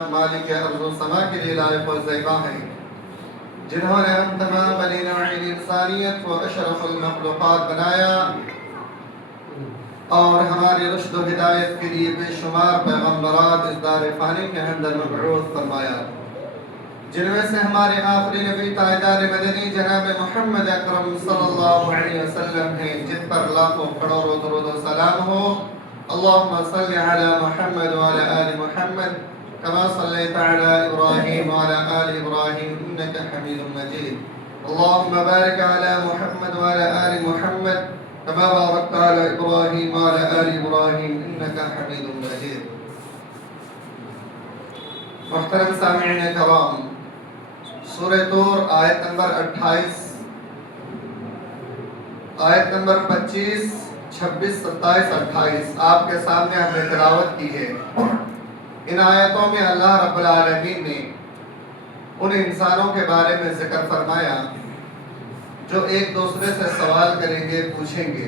مالک ارض و سما کے لیے لائق و زیبا ہیں، جنہوں نے ہم تمام بنی نوع انسانیت کو اشرف المخلوقات بنایا اور ہماری رشد و ہدایت کے لیے بے شمار پیغمبرات اس دار فانی کے اندر مبعوث فرمایا، جن میں سے ہمارے آخری نبی تاجدار مدنی جناب محمد اکرم صلی اللہ علیہ وسلم ہیں، جن پر لاکھوں کروڑوں درود و سلام ہو۔ اللهم صل على محمد وعلى آل محمد كما صليت على إبراهيم وعلى آل إبراهيم إنك حميد مجيد. اللهم بارك على محمد وعلى آل محمد كما باركت على إبراهيم وعلى آل إبراهيم إنك حميد مجيد. محترم سامعین کرام، سورہ طور آیت نمبر 28، آیت نمبر 25، 26، 27، 28 آپ کے سامنے ہم نے تلاوت کی ہے۔ ان آیتوں میں اللہ رب العالمین نے ان انسانوں کے بارے میں ذکر فرمایا جو ایک دوسرے سے سوال کریں گے، پوچھیں گے۔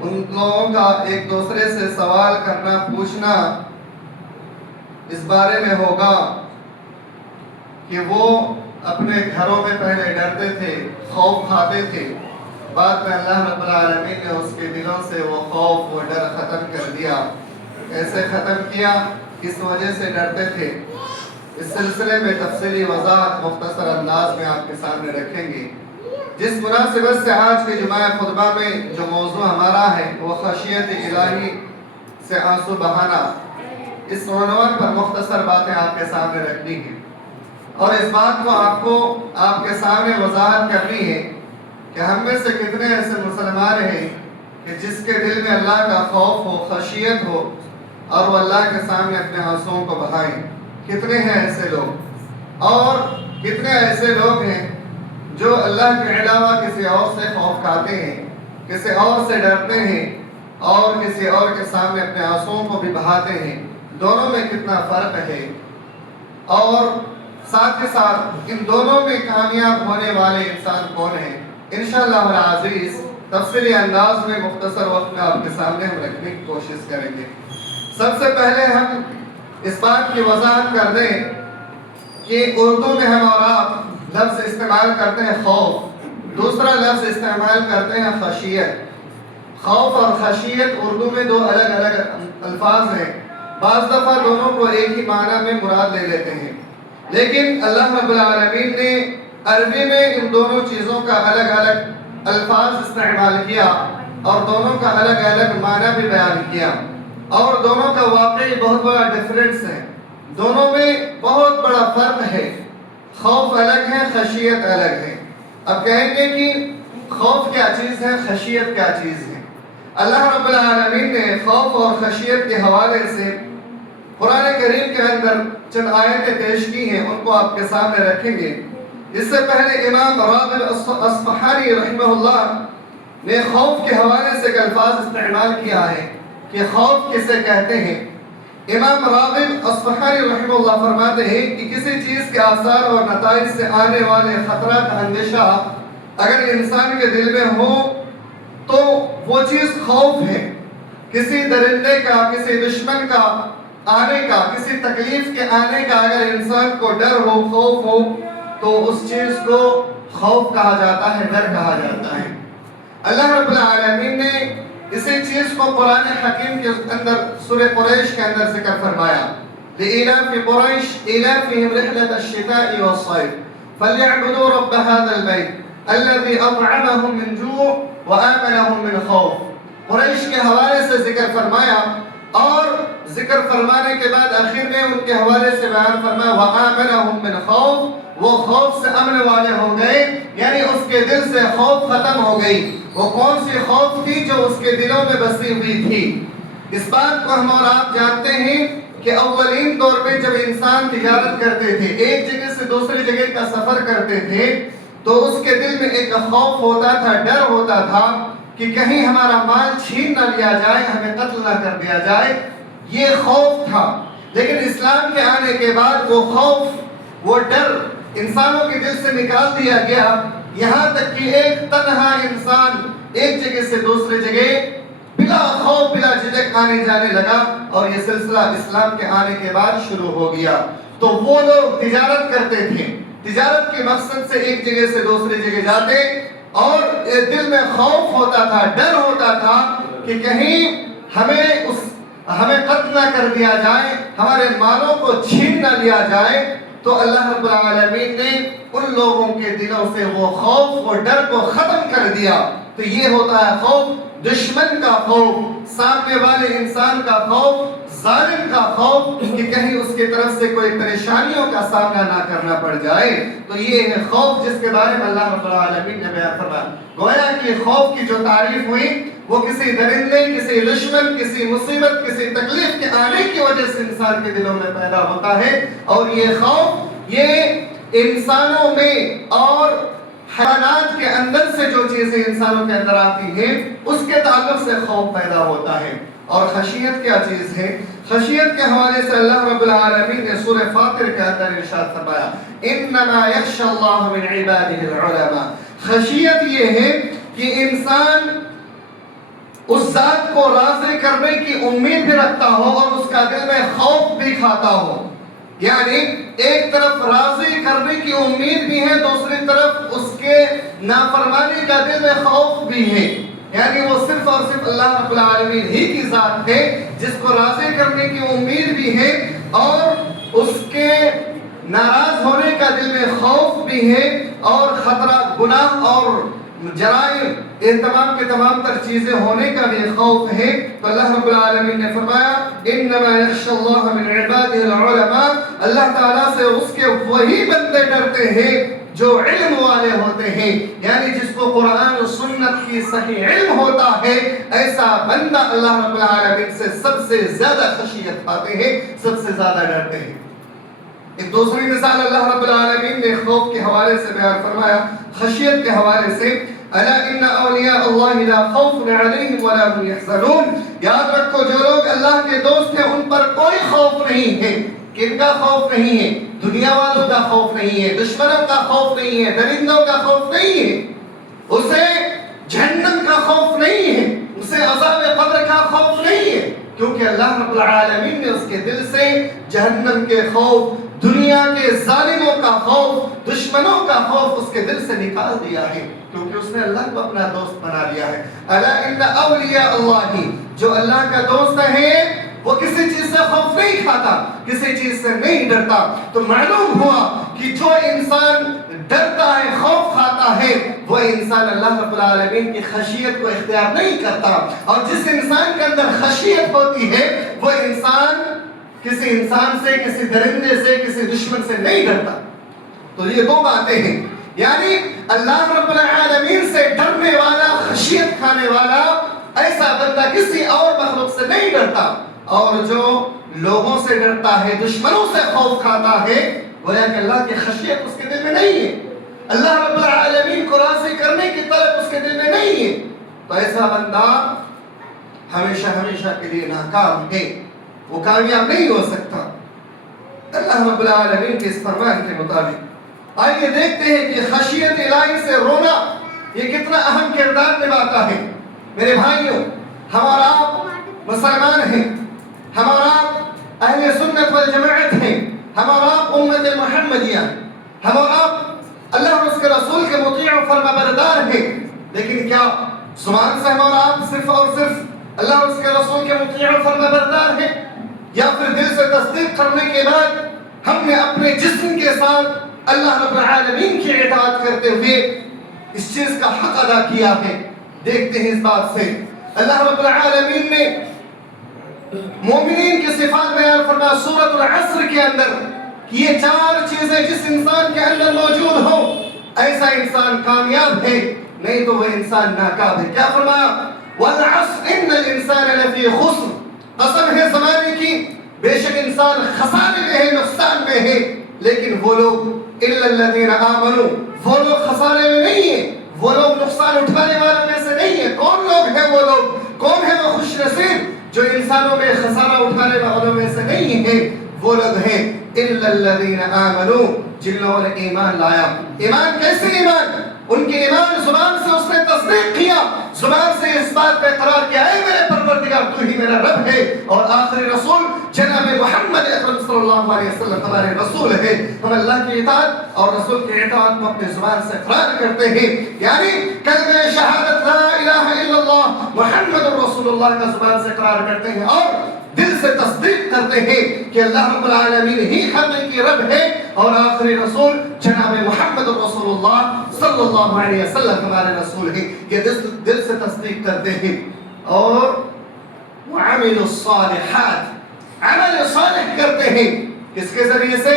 ان لوگوں کا ایک دوسرے سے سوال کرنا، پوچھنا اس بارے میں ہوگا کہ وہ اپنے گھروں میں پہلے ڈرتے تھے، خوف کھاتے تھے، بعد میں اللہ رب العالمین نے اس کے دلوں سے وہ خوف، وہ ڈر ختم کر دیا۔ ایسے ختم کیا، کس وجہ سے ڈرتے تھے، اس سلسلے میں تفصیلی وضاحت مختصر انداز میں آپ کے سامنے رکھیں گے۔ جس مناسبت سے آج کے جمعہ خطبہ میں جو موضوع ہمارا ہے وہ خشیت الہی سے آنسو بہانا، اس عنوان پر مختصر باتیں آپ کے سامنے رکھنی ہیں، اور اس بات کو آپ کے سامنے وضاحت کرنی ہے کہ ہم میں سے کتنے ایسے مسلمان ہیں کہ جس کے دل میں اللہ کا خوف ہو، خشیت ہو، اور وہ اللہ کے سامنے اپنے آنسوؤں کو بہائیں۔ کتنے ہیں ایسے لوگ، اور کتنے ایسے لوگ ہیں جو اللہ کے علاوہ کسی اور سے خوف کھاتے ہیں، کسی اور سے ڈرتے ہیں، اور کسی اور کے سامنے اپنے آنسوؤں کو بھی بہاتے ہیں۔ دونوں میں کتنا فرق ہے، اور ساتھ ہی ساتھ ان دونوں میں کامیاب ہونے والے انسان کون ہیں، انشاءاللہ العزیز تفصیلی انداز میں مختصر وقت میں آپ کے سامنے ہم رکھنے کی کوشش کریں گے۔ سب سے پہلے ہم اس بات کی وضاحت کر دیں کہ اردو میں ہم اور آپ لفظ استعمال کرتے ہیں خوف، دوسرا لفظ استعمال کرتے ہیں خشیت۔ خوف اور خشیت اردو میں دو الگ الگ الفاظ ہیں، بعض دفعہ دونوں کو ایک ہی معنی میں مراد لے لیتے ہیں، لیکن اللہ رب العالمین نے عربی میں ان دونوں چیزوں کا الگ الگ الفاظ استعمال کیا اور دونوں کا الگ الگ معنی بھی بیان کیا، اور دونوں کا واقعی بہت بڑا ڈیفرنس ہے، دونوں میں بہت بڑا فرق ہے۔ خوف الگ ہے، خشیت الگ ہے۔ اب کہیں گے کہ خوف کیا چیز ہے، خشیت کیا چیز ہے۔ اللہ رب العالمین نے خوف اور خشیت کے حوالے سے قرآن کریم کے اندر چند آیتیں پیش کی ہیں، ان کو آپ کے سامنے رکھیں گے۔ اس سے پہلے امام راغب اصفہانی رحمہ اللہ نے خوف کے حوالے سے ایک الفاظ استعمال کیا ہے کہ خوف کسے کہتے ہیں۔ امام راغب اصفہانی رحمہ اللہ فرماتے ہیں کہ کسی چیز کے آثار اور نتائج سے آنے والے خطرات، اندیشہ اگر انسان کے دل میں ہو تو وہ چیز خوف ہے۔ کسی درندے کا، کسی دشمن کا آنے کا، کسی تکلیف کے آنے کا اگر انسان کو ڈر ہو، خوف ہو، تو اس چیز کو خوف کہا جاتا ہے، ڈر کہا جاتا ہے۔ اللہ رب العالمین نے اسی چیز کو قرآن حکیم کے اندر سورہ قریش کے اندر ذکر فرمایا، لِإِلَافِ قُرَيْشٍ إِلَافِهِمْ رِحْلَةَ الشِّتَاءِ وَالصَّيْفِ فَلْيَعْبُدُوا رَبَّ هَذَا الْبَيْتِ الَّذِي أَطْعَمَهُم مِّن جُوعٍ وَآمَنَهُم مِّن خَوْفٍ۔ قریش کے حوالے سے ذکر فرمایا، اور ذکر فرمانے کے بعد آخر میں ان کے حوالے سے بیان فرمایا وَآمَنَهُم مِّن خَوْفٍ، وہ خوف سے امن والے ہو گئے، یعنی اس کے دل سے خوف ختم ہو گئی۔ وہ کون سی خوف تھی جو اس کے دلوں میں بسی ہوئی تھی؟ اس بات کو ہم اور آپ جانتے ہیں کہ اولین دور پہ جب انسان تجارت کرتے تھے، ایک جگہ سے دوسری جگہ کا سفر کرتے تھے، تو اس کے دل میں ایک خوف ہوتا تھا، ڈر ہوتا تھا کہ کہیں ہمارا مال چھین نہ لیا جائے، ہمیں قتل نہ کر دیا جائے، یہ خوف تھا۔ لیکن اسلام کے آنے کے بعد وہ خوف، وہ ڈر انسانوں کے دل سے نکال دیا گیا، یہاں تک کہ ایک تنہا انسان ایک جگہ سے دوسری جگہ بلا خوف بلا جھجک آنے جانے لگا، اور یہ سلسلہ اسلام کے آنے کے بعد شروع ہو گیا۔ تو وہ لوگ تجارت کرتے تھے، تجارت کے مقصد سے ایک جگہ سے دوسری جگہ جاتے، اور دل میں خوف ہوتا تھا، ڈر ہوتا تھا کہ کہیں ہمیں قتل نہ کر دیا جائے، ہمارے مالوں کو چھین نہ لیا جائے۔ تو اللہ رب العالمین نے ان لوگوں کے دلوں سے وہ خوف اور ڈر کو ختم کر دیا۔ تو یہ ہوتا ہے خوف، دشمن کا خوف، سامنے والے انسان کا خوف، ظالم کا خوف کہ کہیں اس کی طرف سے کوئی پریشانیوں کا سامنا نہ کرنا پڑ جائے۔ تو یہ ہے خوف جس کے بارے میں اللہ رب العالمین نے بیان فرمایا۔ گویا کہ خوف کی جو تعریف ہوئی وہ کسی درندے، کسی دشمن، کسی مصیبت، کسی تکلیف کے آنے کی وجہ سے انسان کے دلوں میں پیدا ہوتا ہے، اور یہ خوف یہ انسانوں میں اور حیوانات کے اندر سے جو چیزیں انسانوں کے اندر آتی ہیں اس کے تعلق سے خوف پیدا ہوتا ہے۔ اور خشیت کیا چیز ہے؟ خشیت کے حوالے سے اللہ رب العالمین نے سورہ فاطر کے اندر ارشاد فرمایا، انما یخشی اللہ من عبادہ العلماء۔ خشیت یہ ہے کہ انسان اس ذات کو راضی کرنے کی امید بھی رکھتا ہو اور اس کا دل میں خوف بھی کھاتا ہو۔ یعنی ایک طرف راضی کرنے کی امید بھی ہے، دوسری طرف اس کے نافرمانی کا دل میں خوف بھی ہے۔ یعنی وہ صرف اور صرف اللہ رب العالمین ہی کی ذات ہے جس کو راضی کرنے کی امید بھی ہے، اور اس کے ناراض ہونے کا دل میں خوف بھی ہے، اور خطرہ گناہ اور جرائم تمام کے تمام تر چیزیں ہونے کا بھی خوف ہے۔ تو اللہ رب العالمین نے فرمایا انما یخشی اللہ من عبادہ العلماء، اللہ تعالیٰ سے اس کے وہی بندے ڈرتے ہیں جو علم والے ہوتے ہیں، یعنی جس کو قرآن و سنت کی صحیح علم ہوتا ہے، ایسا بندہ اللہ رب العالمین سے سب سے زیادہ خشیت پاتے ہیں، سب سے زیادہ ڈرتے ہیں۔ ایک دوسری مثال اللہ رب العالمین نے خوف کے حوالے سے بیان فرمایا، خشیت کے حوالے سے، الا ان اولیاء اللہ لا خوف علیہم ولا هم يحزنون۔ یاد رکھو جو لوگ اللہ کے دوست ہیں ان پر کوئی خوف نہیں ہے۔ کن کا خوف نہیں ہے؟ دنیا والوں کا خوف نہیں ہے، دشمنوں کا خوف نہیں ہے، درندوں کا خوف نہیں ہے، اسے جہنم کا خوف نہیں ہے، اسے عذاب قبر کا خوف نہیں ہے، کیونکہ اللہ رب العالمین نے اس کے دل سے جہنم کے خوف، دنیا کے ظالموں کا خوف، دشمنوں کا خوف اس کے دل سے نکال دیا ہے، کیونکہ اس نے اللہ کو اپنا دوست بنا لیا ہے۔ الا ان اولیاء اللہ، جو اللہ کا دوست ہے وہ کسی چیز سے خوف نہیں کھاتا، کسی چیز سے نہیں ڈرتا۔ تو معلوم ہوا کہ جو انسان ڈرتا ہے، خوف کھاتا ہے، وہ انسان اللہ رب العالمین کی خشیت کو اختیار نہیں کرتا، اور جس انسان کے اندر خشیت ہوتی ہے وہ انسان کسی انسان سے، کسی درندے سے، کسی دشمن سے نہیں ڈرتا۔ تو یہ دو باتیں ہیں، یعنی اللہ رب العالمین سے ڈرنے والا، خشیت کھانے والا، ایسا بندہ کسی اور مخلوق سے نہیں ڈرتا، اور جو لوگوں سے ڈرتا ہے، دشمنوں سے خوف کھاتا ہے، گویا کہ اللہ کی خشیت اس کے دل میں نہیں ہے، اللہ رب العالمین کو راضی کرنے کی طلب اس کے دل میں نہیں ہے، تو ایسا بندہ ہمیشہ ہمیشہ کے لیے ناکام ہے، وہ کامیاب نہیں ہو سکتا اللہ رب العالمین کے اس فرمان کے مطابق۔ آئیے دیکھتے ہیں کہ خشیت الہی سے رونا یہ کتنا اہم کردار نبھاتا ہے۔ میرے بھائیوں، ہم اور آپ مسلمان ہیں، ہم اور آپ اہل سنت والجماعت ہیں، ہم اور آپ امت محمدیہ، ہم اور آپ اللہ اور اس کے رسول کے مطیع و فرما بردار ہیں، لیکن کیا زبان سے ہم اور آپ صرف اور صرف اللہ اور اس کے رسول کے مطیع و فرما بردار ہیں، یا پھر دل سے تصدیق کرنے کے بعد ہم نے اپنے جسم کے ساتھ اللہ رب العالمین کی اطاعت کرتے ہوئے اس چیز کا حق ادا کیا ہے؟ دیکھتے ہیں اس بات سے اللہ رب العالمین نے مومنین کی صفات بیان فرمایا سورۃ العصر کے اندر کہ یہ چار چیزیں جس انسان کے اندر موجود ہو ایسا انسان کامیاب ہے، نہیں تو وہ انسان ناکام ہے۔ کیا فرمایا؟ والعصر ان الانسان لفی خسر، قسم ہے زمانے کی، بے شک انسان خسارے میں ہے، نقصان میں ہے، لیکن وہ لوگ الا الذین آمنوا، وہ لوگ خسارے میں نہیں ہیں، وہ لوگ نقصان اٹھانے والوں میں سے نہیں ہیں۔ کون لوگ ہیں وہ لوگ؟ کون ہے وہ خوش نصیب جو انسانوں میں خسارہ اٹھانے والوں میں سے نہیں ہیں؟ وہ لوگ ہیں الا الذین آمنوا، جن لوگوں نے ایمان لایا۔ ایمان کیسے ایمان؟ ان کے ایمان زبان سے اس نے تصدیق کیا، زبان سے اس بات پہ اقرار کیا اے میرے پروردگار تو ہی میرا رب ہے، اور آخری رسول جناب محمد اکرم صلی اللہ علیہ وسلم ہمارے رسول ہے۔ ہم اللہ کی اطاعت اور رسول کی اطاعت کو اپنے زبان سے اقرار کرتے ہیں، یعنی کلمہ شہادت لا الہ الا اللہ محمد رسول اللہ کا زبان سے اقرار کرتے ہیں اور دل سے تصدیق کرتے ہیں کہ اللہ رب العالمین ہی حقیقی رب ہے اور آخری رسول جناب محمد رسول اللہ صلی اللہ علیہ وسلم ہمارے رسول ہیں، یہ دل سے تصدیق کرتے ہیں۔ اور وعملوا الصالحات، عمل صالح کرتے ہیں، کس کے ذریعے سے؟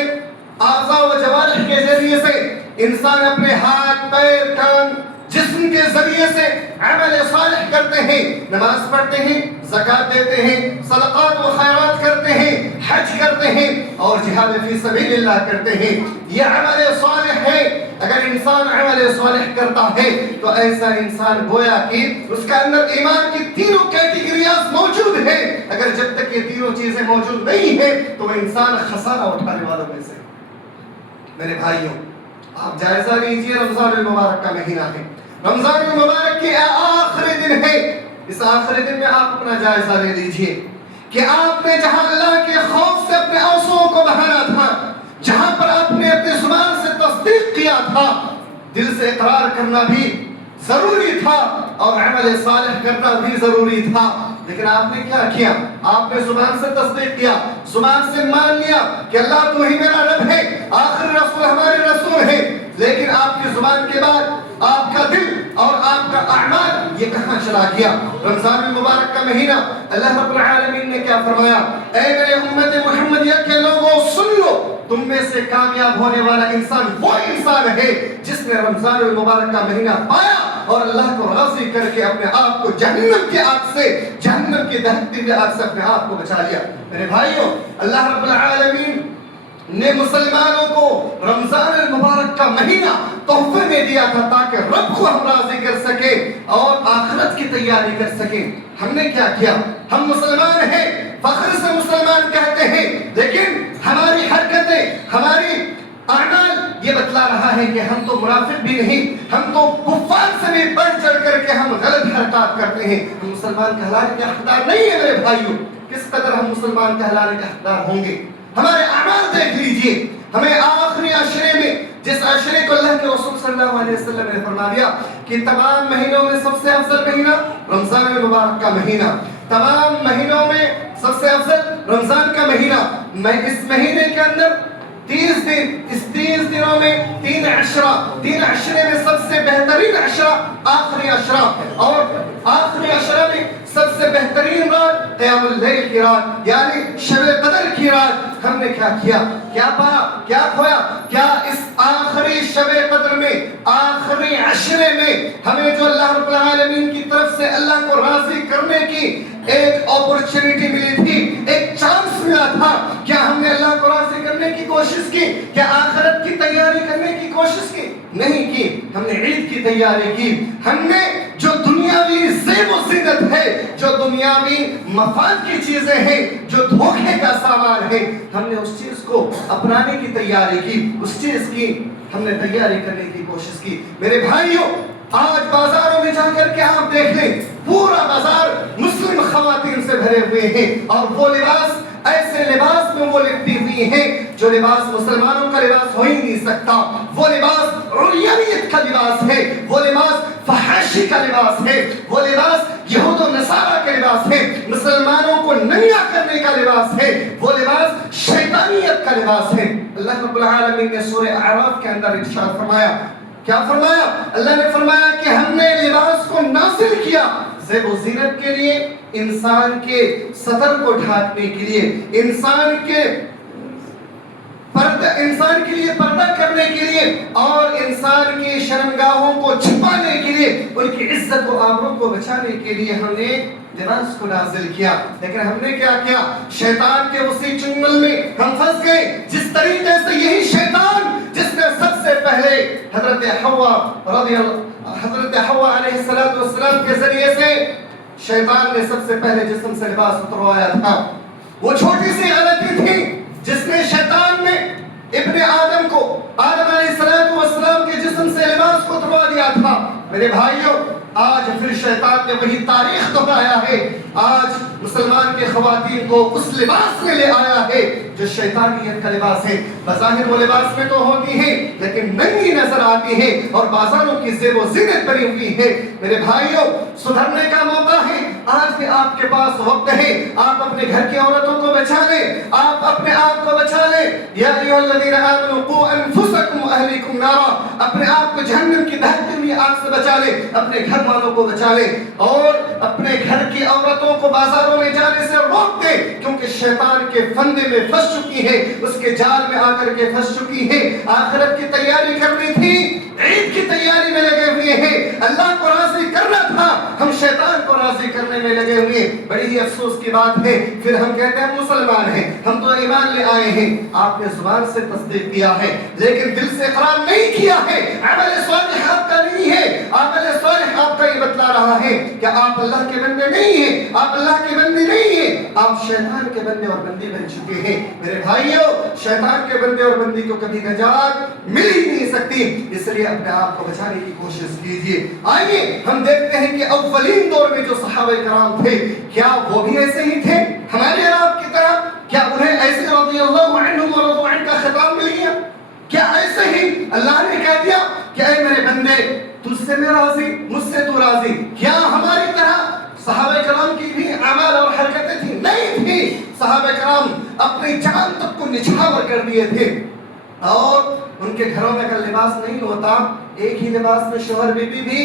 اعضاء و جوارح کے ذریعے سے۔ انسان اپنے ہاتھ، پیر، کان، جسم کے ذریعے سے عمل صالح کرتے ہیں، نماز پڑھتے ہیں، زکوٰۃ دیتے ہیں، صدقات و خیرات کرتے ہیں، حج کرتے ہیں اور جہاد فی سبیل اللہ کرتے ہیں، یہ عمل صالح ہے۔ اگر انسان عمل صالح کرتا ہے تو ایسا انسان گویا کہ اس کا اندر ایمان کی تینوں کیٹیگریاں موجود ہیں۔ اگر جب تک یہ تینوں چیزیں موجود نہیں ہیں تو وہ انسان خسارہ اٹھانے والوں میں سے۔ میرے بھائیوں، آپ جائزہ لیجئے، رمضان المبارک کا مہینہ ہے، رمضان المبارک کے آخری دن ہے، اس آخری دن میں آپ اپنا جائزہ لے لیجئے کہ آپ نے جہاں اللہ کے خوف سے اپنے آنسوؤں کو بہانا تھا، جہاں پر آپ نے اپنی زبان سے تصدیق کیا تھا، دل سے اقرار کرنا بھی ضروری تھا اور عمل صالح کرنا بھی ضروری تھا، لیکن آپ نے کیا کیا؟ آپ نے زبان سے تصدیق کیا، زبان سے مان لیا کہ اللہ تو ہی میرا رب ہے، آخر رسول ہمارے رسول ہے، لیکن آپ کی زبان کے بعد آپ کا دل اور آپ کا اعمال یہ کہاں چلا گیا؟ رمضان المبارک کا مہینہ، اللہ رب العالمین نے کیا فرمایا؟ اے میرے امت محمدیہ کے لوگوں سن لو، تم میں سے کامیاب ہونے والا انسان وہ انسان ہے جس نے رمضان المبارک کا مہینہ پایا اور اللہ کو راضی کر کے اپنے آپ کو جہنم کی آگ سے، جہنم کی دہکتی ہوئی آگ سے اپنے آپ کو بچا لیا۔ میرے بھائیوں، اللہ رب العالمین نے مسلمانوں کو رمضان المبارک کا مہینہ تحفے میں دیا تھا تاکہ رب کو ہم راضی کر سکیں اور آخرت کی تیاری کر سکیں۔ ہم نے کیا کیا؟ ہم مسلمان ہیں، فخر سے مسلمان کہتے ہیں، لیکن ہماری حرکتیں، ہماری اعمال یہ بتلا رہا ہے کہ ہم تو منافق بھی نہیں، ہم تو کفار سے بھی بڑھ چڑھ کر کے ہم غلط حرکات کرتے ہیں۔ ہم مسلمان کہلانے کے حقدار نہیں ہیں میرے بھائیوں۔ کس قدر ہم مسلمان کہلانے کے حقدار ہوں گے؟ ہمارے اعمال دیکھ لیجئے۔ ہمیں آخری عشرے میں، جس عشرے کو اللہ کے رسول صلی اللہ علیہ وسلم نے فرما دیا کہ تمام مہینوں میں سب سے افضل مہینہ رمضان المبارک کا مہینہ، تمام مہینوں میں سب سے افضل رمضان کا مہینہ، میں اس مہینے کے اندر 30 دن، اس 30 دنوں میں 3 عشرے میں سب سے بہترین عشرہ آخری عشرہ، اور آخری عشرہ میں سب سے بہترین رات قیام اللیل کی رات، یعنی شب قدر کی رات۔ ہم نے کیا کیا؟ کیا پایا؟ کیا کھویا؟ کیا اس آخری شب قدر میں، آخری عشرے میں ہمیں جو اللہ رب العالمین کی طرف سے اللہ کو راضی کرنے کی ایک اپورچنٹی ملی تھی، ایک چانس ملا تھا، کیا ہم نے اللہ کو راضی کرنے کی کوشش کی؟ کیا آخرت کی تیاری کرنے کی کوشش کی؟ نہیں کی۔ ہم نے عید کی تیاری کی، ہم نے جو دنیاوی زیب و زینت ہے، جو دنیاوی مفاد کی چیزیں ہیں، جو دھوکے کا سامان ہے، ہم نے اس چیز کو اپنانے کی تیاری کی، اس چیز کی ہم نے تیاری کرنے کی کوشش کی۔ میرے بھائیوں، آج بازاروں میں جا کر کے آپ دیکھ لیں، پورا بازار مسلم خواتین سے بھرے ہوئے ہیں، اور وہ لباس، ایسے لباس میں وہ لپٹی ہوئی ہیں جو لباس مسلمانوں کا لباس ہو ہی نہیں سکتا۔ وہ لباس عریانیت کا لباس ہے، وہ لباس فحاشی کا لباس ہے، وہ لباس یہود و نصارہ کا لباس ہے، مسلمانوں کو ننگا کرنے کا لباس ہے، وہ لباس شیطانیت کا لباس ہے۔ اللہ رب العالمین نے سورہ اعراف کے اندر ارشاد فرمایا، کیا فرمایا؟ اللہ نے فرمایا کہ ہم نے لباس کو نازل کیا زیب و زینت کے لیے، انسان کے سطر کو ڈھانپنے کے لیے، انسان کے لیے پردہ کرنے کے لیے، اور انسان کی شرمگاہوں کو چھپانے کے لیے، ان کی عزت و آبرو کو بچانے کے لیے ہم نے لباس کو نازل کیا۔ لیکن ہم نے کیا کیا؟ شیطان کے اسی چنگل میں ہم پھنس گئے، جس طریقے سے یہی شیطان جس نے سب سے پہلے حضرت حوا علیہ السلام کے ذریعے سے شیطان نے سب سے پہلے جسم سے لباس اتروایا تھا، وہ چھوٹی سی غلطی تھی جس نے شیطان نے ابن آدم کو، آدم علیہ السلام کے جسم سے لباس کو اتروا دیا میرے بھائیوں آج پھر شیطان نے وہی تاریخ دہرایا ہے. آج مسلمان کے خواتین کو اس لباس میں لے آیا ہے جو شیطانیت کا لباس ہے. بظاہر وہ لباس میں تو ہوتی ہیں لیکن ننگی نظر آتی ہیں اور بازاروں کی زیب و زینت بنی ہوئی ہے. میرے بھائیوں سدھرنے کا موقع ہے. آج بھی آپ کے پاس وقت ہے. آپ اپنے گھر کی عورتوں کو بچا لیں, آپ اپنے آپ کو بچا لیں. یا ایھا الذین آمنوا قوا انفسکم واہلیکم نارا, اپنے آپ کو جہنم کی دہتی ہوئی آگ سے بچا لیں, اپنے گھر والوں کو بچا لیں اور اپنے گھر کی عورتوں کو بازاروں میں جانے سے روک دیں, کیونکہ شیطان کے فندے میں پھنس چکی ہے, اس کے جال میں آ کر کے پھنس چکی ہے. آخرت کی تیاری کرنی تھی, عید کی تیاری میں لگے ہوئے ہیں. اللہ کو راضی کرنا تھا, ہم شیطان کو راضی کرنے میں لگے ہوئے ہیں. بڑی ہی افسوس کی بات ہے. پھر ہم کہتے ہیں مسلمان ہیں, ہم تو ایمان لے آئے ہیں. آپ نے زبان سے تصدیق کیا ہے لیکن دل سے اقرار نہیں کیا ہے. عمل صالح آپ کا نہیں ہے. عمل صالح آپ کا یہ بتلا رہا ہے کہ آپ اللہ کے بندے نہیں ہیں, آپ اللہ کے بندے نہیں ہیں, آپ شیطان کے بندے اور بندی بن چکے ہیں. میرے بھائیوں شیطان کے بندے اور بندی کو کبھی نجات مل ہی نہیں سکتی, اس لیے اپنے آپ کو بچانے کی کوشش کیجیے. آئیے ہم دیکھتے ہیں کہ اولین دور میں جو صحابہ کرام تھے کیا وہ بھی ایسے ہی تھے ہمارے اور آپ کی طرح؟ کیا انہیں ایسے رضی اللہ عنہم ورضوا عنہ کا خطاب مل گیا؟ کیا ایسے ہی اللہ نے کہہ دیا کہ اے میرے بندے تجھ سے میں راضی, مجھ سے تو راضی؟ کیا ہماری طرح صحابہ کرام کی بھی اعمال اور حرکتیں تھیں؟ نہیں تھی. صحابہ کرام اپنی جان تک کو نچھاور کر دیے تھے اور ان کے گھروں میں اگر لباس نہیں ہوتا, ایک ہی لباس میں شوہر بیوی بھی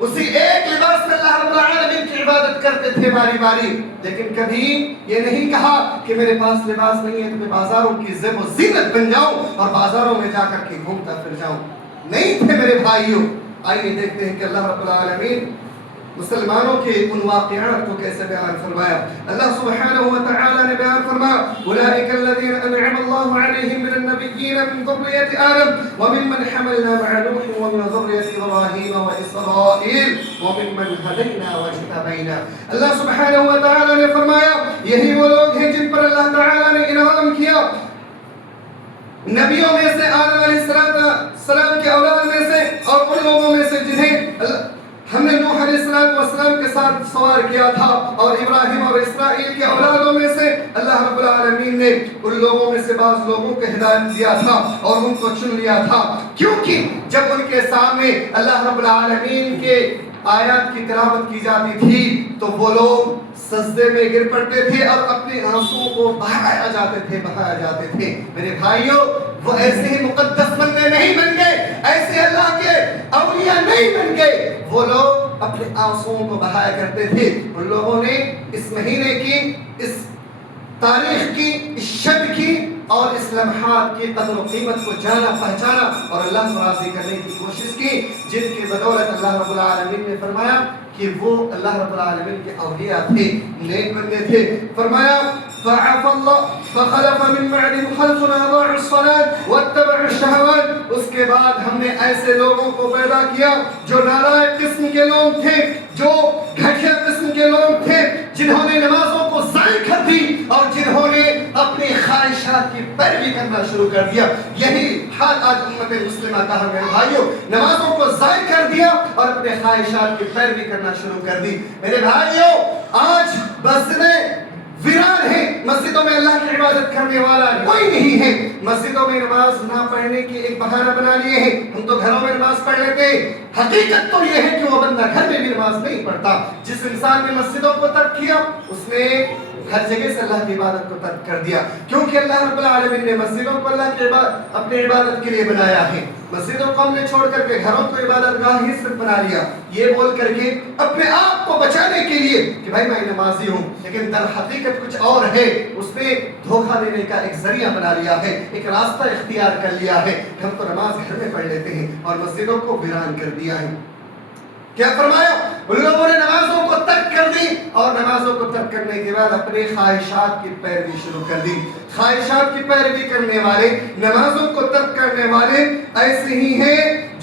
اسی ایک لباس میں اللہ رب العالمین کی عبادت کرتے تھے باری باری, لیکن کبھی یہ نہیں کہا کہ میرے پاس لباس نہیں ہے تو میں بازاروں کی زیب و زینت بن جاؤں اور بازاروں میں جا کر کے گھومتا پھر جاؤں. نہیں تھے میرے بھائیوں. آئیے دیکھتے ہیں کہ اللہ رب العالمین مسلمانوں کے ان واقعات کو کیسے بیان فرمایا. اللہ سبحانہ و تعالی نے بیان فرمایا اولئک الذین انعم اللہ علیہم من النبیین من ذریۃ آدم وممن حملنا مع نوح ومن ذریۃ ابراہیم واسرائیل وممن ہدینا واجتبینا. اللہ سبحانہ و تعالی نے فرمایا یہی وہ لوگ ہیں جن پر اللہ تعالی نے انعام کیا نبیوں میں سے, آدم علیہ السلام کے اولاد میں سے, اور ان لوگوں میں سے جنہیں ہم نے نوح علیہ السلام کے ساتھ سوار کیا تھا, اور ابراہیم اور اسرائیل کے اولادوں میں سے اللہ رب العالمین نے ان لوگوں میں سے بعض لوگوں کو ہدایت دیا تھا اور ان کو چن لیا تھا, کیونکہ جب ان کے سامنے اللہ رب العالمین کے آیات کی تلاوت کی جاتی تھی تو وہ لوگ سجدے میں گر پڑتے تھے اور اپنے آنسوؤں کو بہایا جاتے تھے. میرے بھائیوں وہ ایسے ہی مقدس بندے نہیں بن گئے, ایسے اللہ کے اولیاء نہیں بن گئے, وہ لوگ اپنے آنسوؤں کو بہایا کرتے تھے. ان لوگوں نے اس مہینے کی, اس تاریخ کی, اس شب کی اور اس لمحات کی قدر و قیمت کو جانا پہچانا اور اللہ کو راضی کرنے کی کوشش کی, جن کی بدولت اللہ رب العالمین نے فرمایا کہ وہ اللہ رب العالمین کے اولیاء تھے, نیک بندے تھے. فرمایا فعف اللہ فخلف من بعدهم خلف اضاعوا الصلاة واتبعوا الشهوات. اس کے بعد ہم نے ایسے لوگوں کو پیدا کیا جو نالائق قسم کے لوگ تھے, جو گھٹیا قسم کے لوگ تھے, جنہوں نے نمازوں کو ضائع کر دی اور جنہوں نے اپنی خواہشات کی پیروی کرنا شروع کر دیا. یہی حال آج امت مسلمہ کا ہے میرے بھائیوں, نمازوں کو ضائع کر دیا اور اپنے خواہشات کی پیروی کرنا شروع کر دی. میرے بھائیوں آج مسجدیں ویران ہیں, مسجدوں میں اللہ کی عبادت کرنے والا کوئی نہیں ہے. مسجدوں میں نماز نہ پڑھنے کی ایک بہانہ بنا لیے ہیں, ہم تو گھروں میں نماز پڑھ لیتے ہیں. حقیقت تو یہ ہے کہ وہ بندہ گھر میں بھی نماز نہیں پڑھتا. جس انسان نے مسجدوں کو ترک کیا اس نے ہر جگہ سے اللہ کی عبادت کو ترک کر دیا, کیونکہ اللہ رب العالمین نے مسجدوں کو اللہ کی اپنی عبادت کے لیے بنایا ہے. مسجدوں کو ہم نے چھوڑ کر کے گھروں کو عبادت گاہ ہی صرف بنا لیا, یہ بول کر کے اپنے آپ کو بچانے کے لیے کہ بھائی میں نمازی ہوں, لیکن در حقیقت کچھ اور ہے. اس نے دھوکہ دینے کا ایک ذریعہ بنا لیا ہے, ایک راستہ اختیار کر لیا ہے کہ ہم تو نماز گھر میں پڑھ لیتے ہیں اور مسجدوں کو ویران کر دیا ہے. کیا فرمایا؟ ان لوگوں نے نمازوں کو ترک کر دی اور نمازوں کو ترک کرنے کے بعد اپنے خواہشات کی پیروی شروع کر دی. خواہشات کی پیروی کرنے والے, نمازوں کو ترک کرنے والے ایسے ہی ہیں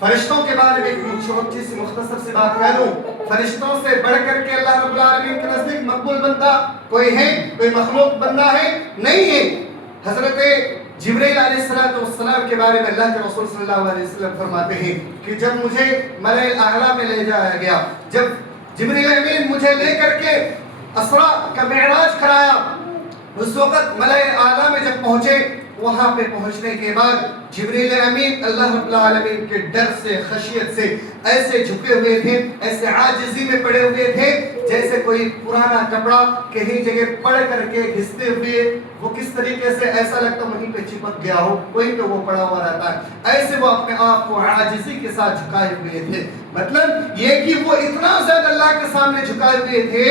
فرشتوں کے بارے میں ایک چھوٹی سی مختصر سی بات کہہ لوں، فرشتوں سے بڑھ کر کے اللہ رب العالمین کے نزدیک مقبول بندہ کوئی ہے؟ کوئی مخلوق بندہ ہے؟ نہیں ہے۔ حضرت جبرائیل علیہ السلام کے بارے میں اللہ کے رسول صلی اللہ علیہ وسلم فرماتے ہیں کہ جب مجھے ملأ الاعلیٰ میں لے جایا گیا، جب جبرائیل امین مجھے لے کر کے اسراء کا معراج کرایا، اس وقت ملأ اعلیٰ میں جب پہنچے، وہاں پہ پہنچنے کے بعد جبرائیل امین اللہ رب العالمین کے ڈر سے، خشیت سے ایسے جھکے ہوئے تھے، ایسے عاجزی میں پڑے ہوئے تھے جیسے کوئی پرانا کپڑا کہیں جگہ پڑ کر کے گھستے ہوئے وہ کس طریقے سے ایسا لگتا وہیں پہ چپک گیا ہو، وہیں پہ وہ پڑا ہوا رہتا ہے، ایسے وہ اپنے آپ کو عاجزی کے ساتھ جھکائے ہوئے تھے۔ مطلب یہ کہ وہ اتنا زیادہ اللہ کے سامنے جھکائے ہوئے تھے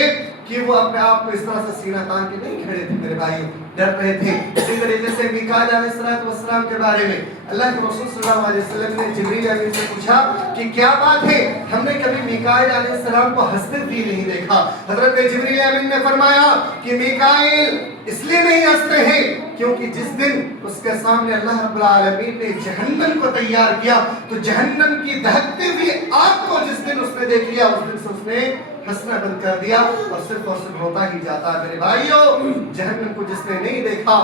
کہ وہ اپنے آپ کو اس طرح سے سینہ تان کے نہیں کھڑے تھے میرے بھائی، ڈر رہے تھے۔ اسی طریقے سے میکائیل علیہ السلام کے بارے میں اللہ کے رسول صلی اللہ علیہ وسلم نے جبرائیل امین سے پوچھا کہ کیا بات ہے، ہم نے کبھی میکائیل علیہ السلام کو ہنستے بھی نہیں دیکھا۔ حضرت جبرائیل امین نے فرمایا کہ میکائیل اس لیے نہیں ہنستے ہیں کیونکہ جس دن اس کے سامنے اللہ رب العالمین نے جہنم کو تیار کیا تو جہنم کی دہکتے ہوئی آگ کو جس دن اس نے دیکھ لیا، اس دن سے اس نے ہنسنا بند کر دیا اور صرف روتا ہی جاتا ہے۔ میرے بھائیو، جہنم کو جس نے نہیں دیکھا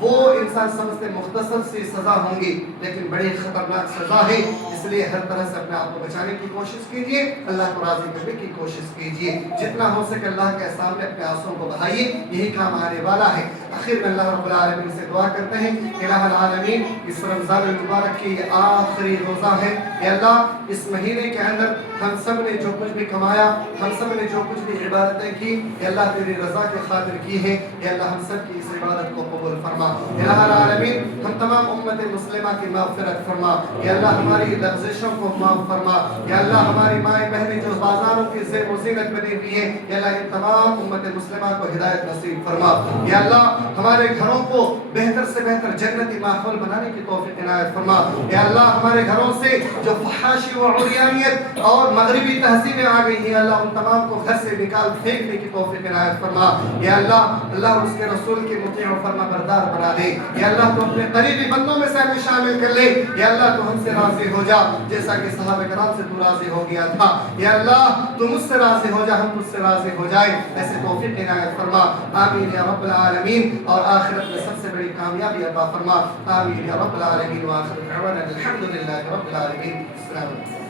وہ انسان سمجھتے مختصر سی سزا ہوں گی، لیکن بڑی خطرناک سزا ہے، اس لیے ہر طرح سے اپنے آپ کو بچانے کی کوشش کیجئے، اللہ کو راضی کرنے کی کوشش کیجئے، جتنا ہو سکے اللہ کے سامنے اپنے آنسوں کو بہائیے، یہی کام آنے والا ہے۔ آخر میں اللہ رب العالمین سے دعا کرتے ہیں کہ الہ العالمین اس رمضان المبارک کی یہ آخری روزہ ہے، یا اللہ اس مہینے کے اندر ہم سب نے جو کچھ بھی کمایا، ہم سب نے جو کچھ بھی عبادتیں کی، یا اللہ تیری رضا کے خاطر کی ہے، یا اللہ ہم سب کی اس عبادت کو قبول فرما۔ الہ العالمین ہم تمام امت مسلمہ کی مغفرت فرما، یا اللہ ہماری لغزشوں کو معاف فرما، یا اللہ ہماری مائیں بہنیں جو بازاروں کی زیب و زینت بنی ہوئی ہیں، یا اللہ ان تمام امت مسلمہ کو ہدایت نصیب فرما، یا اللہ ہمارے گھروں کو بہتر سے بہتر جنتی ماحول بنانے کی توفیق عنایت فرما، یا اللہ ہمارے گھروں سے جو فحاشی و عریانیت اور مغربی تہذیبیں آ گئی ہیں، اللہ ان تمام کو گھر سے نکال پھینکنے کی توفیق عنایت فرما، یا اللہ اور اس کے رسول کے مطیع و فرما بردار بنا دے، یا اللہ تو اپنے قریبی بندوں میں سے ہمیں شامل کر لے، یا اللہ تو ہم سے راضی ہو جا جیسا کہ صحابہ کرام سے تو راضی ہو گیا تھا، یا اللہ تو مجھ سے راضی ہو جا، ہم تجھ سے راضی ہو جائیں، ایسے توفیق عنایت فرما، آمین یا رب العالمین، اور آخرت میں سب سے بڑی کامیابی عطا فرما، آمین یا رب العالمین، وآخر دعوانا الحمدللہ رب العالمین۔ السلام علیکم۔